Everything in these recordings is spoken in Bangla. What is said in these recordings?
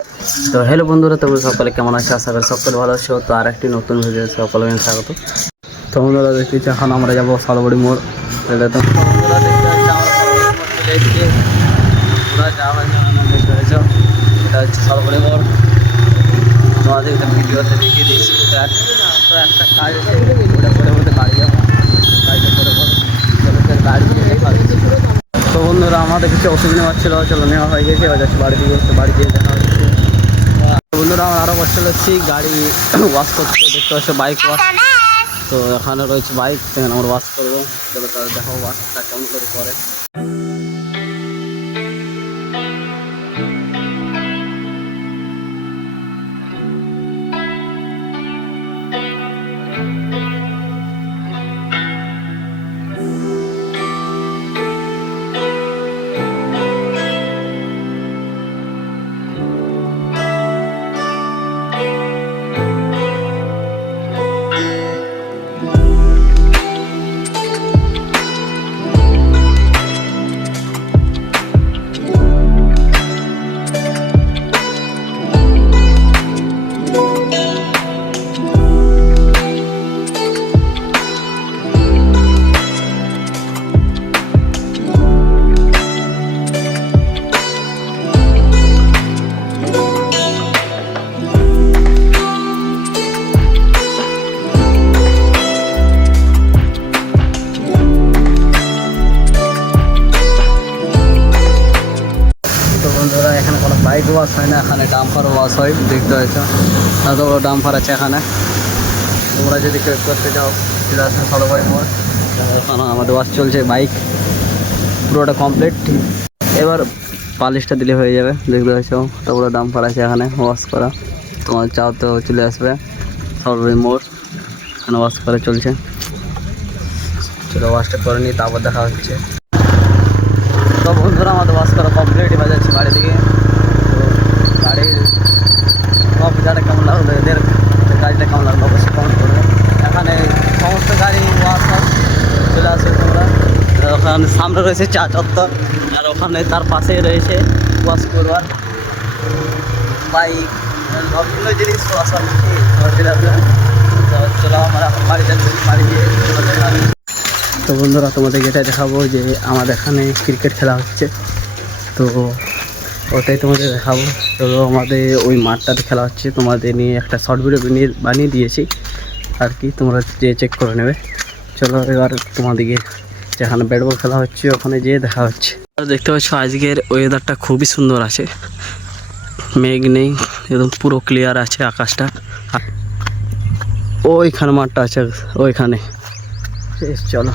তো হ্যালো বন্ধুরা, তোমরা সকলে কেমন আছো? আশা করি সকলে ভালো আছো। তো আর একটি নতুন ভিডিও সকলকে স্বাগত। তো বন্ধুরা দেখতেছি এখন আমরা যাবো শালবড়ি মোড়। তো বন্ধুরা দেখতে হচ্ছে আমরা শালবড়ি মোড় চলে এসেছি। তোমরা যাওয়া হয়েছে দেখতে হয়েছ, এটা হচ্ছে শালবড়ি মোড়। তোমাদের ভিডিওতে দেখিয়ে দিয়েছি। তো একটা কাজ আছে, ওটা করে বলতে বাড়ি যাবো, গাড়িটা করে বলো গাড়ি দিয়ে দেখা হচ্ছে। তো বন্ধুরা আমাদের কিছু অসুবিধা হচ্ছিলো, চলো নেওয়া হয়ে গেছে, যাচ্ছি বাড়ি দিয়ে, বাড়ি দিয়ে দেখা হচ্ছে। বন্ধুরা আমরা আরও বসে চলেছি গাড়ি ওয়াশ করতে, দেখতে পাচ্ছি বাইক ওয়াশ। তো এখানে রয়েছে বাইক, সেখানে আমরা ওয়াশ করবো। চলো তাহলে দেখো ওয়াশটা কেমন করে করে। বন্ধুরা এখানে কোনো বাইক ওয়াশ হয় না, এখানে ডাম্পার ওয়াশ হয়, দেখতে পাচ্ছ এত বড় ডাম্পার আছে এখানে। তোমরা যদি কেউ করতে চাও চলে আসেন শালবড়ি মোড়। এখন আমাদের ওয়াশ চলছে, বাইক পুরোটা কমপ্লিট। এবার পালিশটা দিলে হয়ে যাবে, দেখতে পাচ্ছ এত বড় ডাম্পার আছে এখানে ওয়াশ করা। তোমার চাও তো চলে আসবে শালবড়ি মোড়, এখানে ওয়াশ করা চলছে। চলো ওয়াশটা করে নিই, তারপর দেখা হচ্ছে। তো বন্ধুরা আমাদের ওয়াশ করা কমপ্লিট, এবার যাচ্ছি বাড়ি দিকে। তো গাড়ির অভিজ্ঞতা কেমন লাগলো, এদের গাড়িটা কেমন লাগলো অবশ্যই কমেন্ট করবে। এখানে সমস্ত গাড়ি ওয়াশ চলে আসে তোমরা। ওখানে সামনে রয়েছে চা চত্বর, আর ওখানে তার পাশেই রয়েছে ওয়াশ করবার বাইক, বিভিন্ন জিনিস ওয়াশ চলে আসবে। তো চলো আমরা এখন বাড়ি যাচ্ছি, বাড়ি গিয়ে। তো বন্ধুরা তোমাদের যেটা দেখাবো যে আমাদের এখানে ক্রিকেট খেলা হচ্ছে, তো ওটাই তোমাদের দেখাবো। চলো আমাদের ওই মাঠটাতে খেলা হচ্ছে, তোমাদের নিয়ে একটা শর্ট ভিডিও বানিয়ে দিয়েছি আর কি, তোমরা যে চেক করে নেবে। চলো এবার তোমাদেরকে যেখানে ব্যাট বল খেলা হচ্ছে ওখানে যেয়ে দেখা হচ্ছে। দেখতে পাচ্ছ আজকের ওয়েদারটা খুবই সুন্দর আছে, মেঘ নেই, একদম পুরো ক্লিয়ার আছে আকাশটা। ওইখানে মাঠটা আছে, ওইখানে। চলো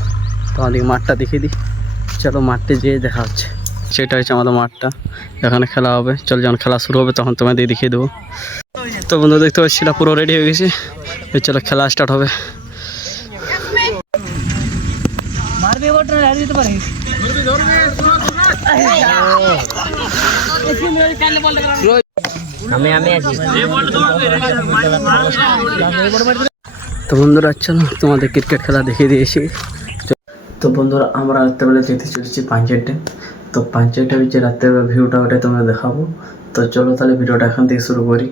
তোমাদেরকে মাঠটা দেখিয়ে দিই, চলো মাঠে যেয়ে দেখা হচ্ছে। সেটা হচ্ছে আমাদের মাঠটা, এখানে খেলা হবে। চলো যখন খেলা শুরু হবে তখন তোমাদের দেখিয়ে দেবো। তো বন্ধু দেখতে পাচ্ছি সেটা পুরো রেডি হয়ে গেছে, চলো খেলা স্টার্ট হবে। তো বন্ধুরা চলো তোমাদের ক্রিকেট খেলা দেখিয়ে দিয়েছি। তো বন্ধুরা আমরা রাত্রেবেলা যেতে চলেছি পাঞ্চের ড্যাম। তো পাঞ্চের ড্যামের যে রাত্রেবেলা ভিউটা ওটাই তোমরা দেখাবো। তো চলো তাহলে ভিডিওটা এখান থেকে শুরু করি।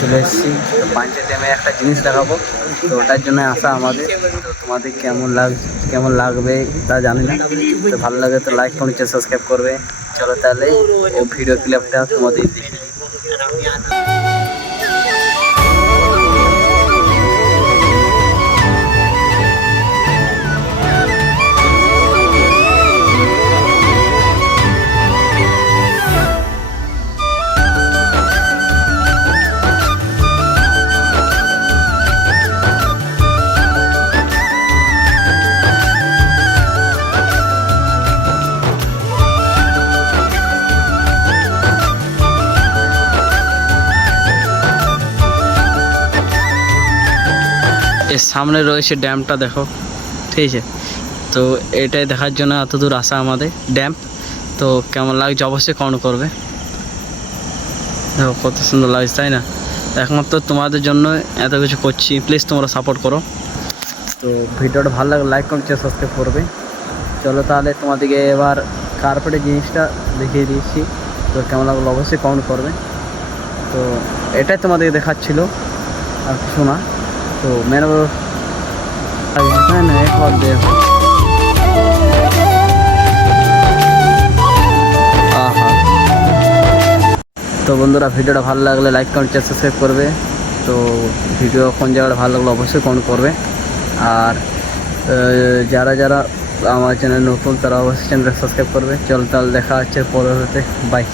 চলে এসেছি, তো পাঞ্চের ড্যামে একটা জিনিস দেখাবো, তো ওটার জন্য আসা আমাদের। তো তোমাদের কেমন লাগবে তা জানি না, তো ভালো লাগে তো লাইক কমেন্ট সাবস্ক্রাইব করবে। চলো তাহলে ও ভিডিও ক্লিপটা তোমাদের দিই। এর সামনে রয়েছে ড্যামটা, দেখো ঠিক আছে। তো এটাই দেখার জন্য এত দূর আসা আমাদের ড্যাম। তো কেমন লাগছে অবশ্যই কমেন্ট করবে। দেখো কত সুন্দর লাগছে, তাই না? একমাত্র তোমাদের জন্য এত কিছু করছি, প্লিজ তোমরা সাপোর্ট করো। তো ভিডিওটা ভালো লাগলে লাইক কমেন্ট সাবস্ক্রাইব করবে। চলো তাহলে তোমাদেরকে এবার কার্পেটের জিনিসটা দেখিয়ে দিচ্ছি, তো কেমন লাগলো অবশ্যই কমেন্ট করবে। তো এটাই তোমাদেরকে দেখাচ্ছিল, আর কিছু না। তো মেন একবার দেখো, আহা। তো বন্ধুরা ভিডিওটা ভালো লাগলে লাইক কমেন্ট সাবস্ক্রাইব করবে। তো ভিডিও কোন জায়গাটা ভালো লাগলো অবশ্যই কমেন্ট করবে। আর যারা যারা আমার চ্যানেল নতুন তারা অবশ্যই চ্যানেলটা সাবস্ক্রাইব করবে। চল তাহলে দেখা হচ্ছে পরবর্তীতে, বাই।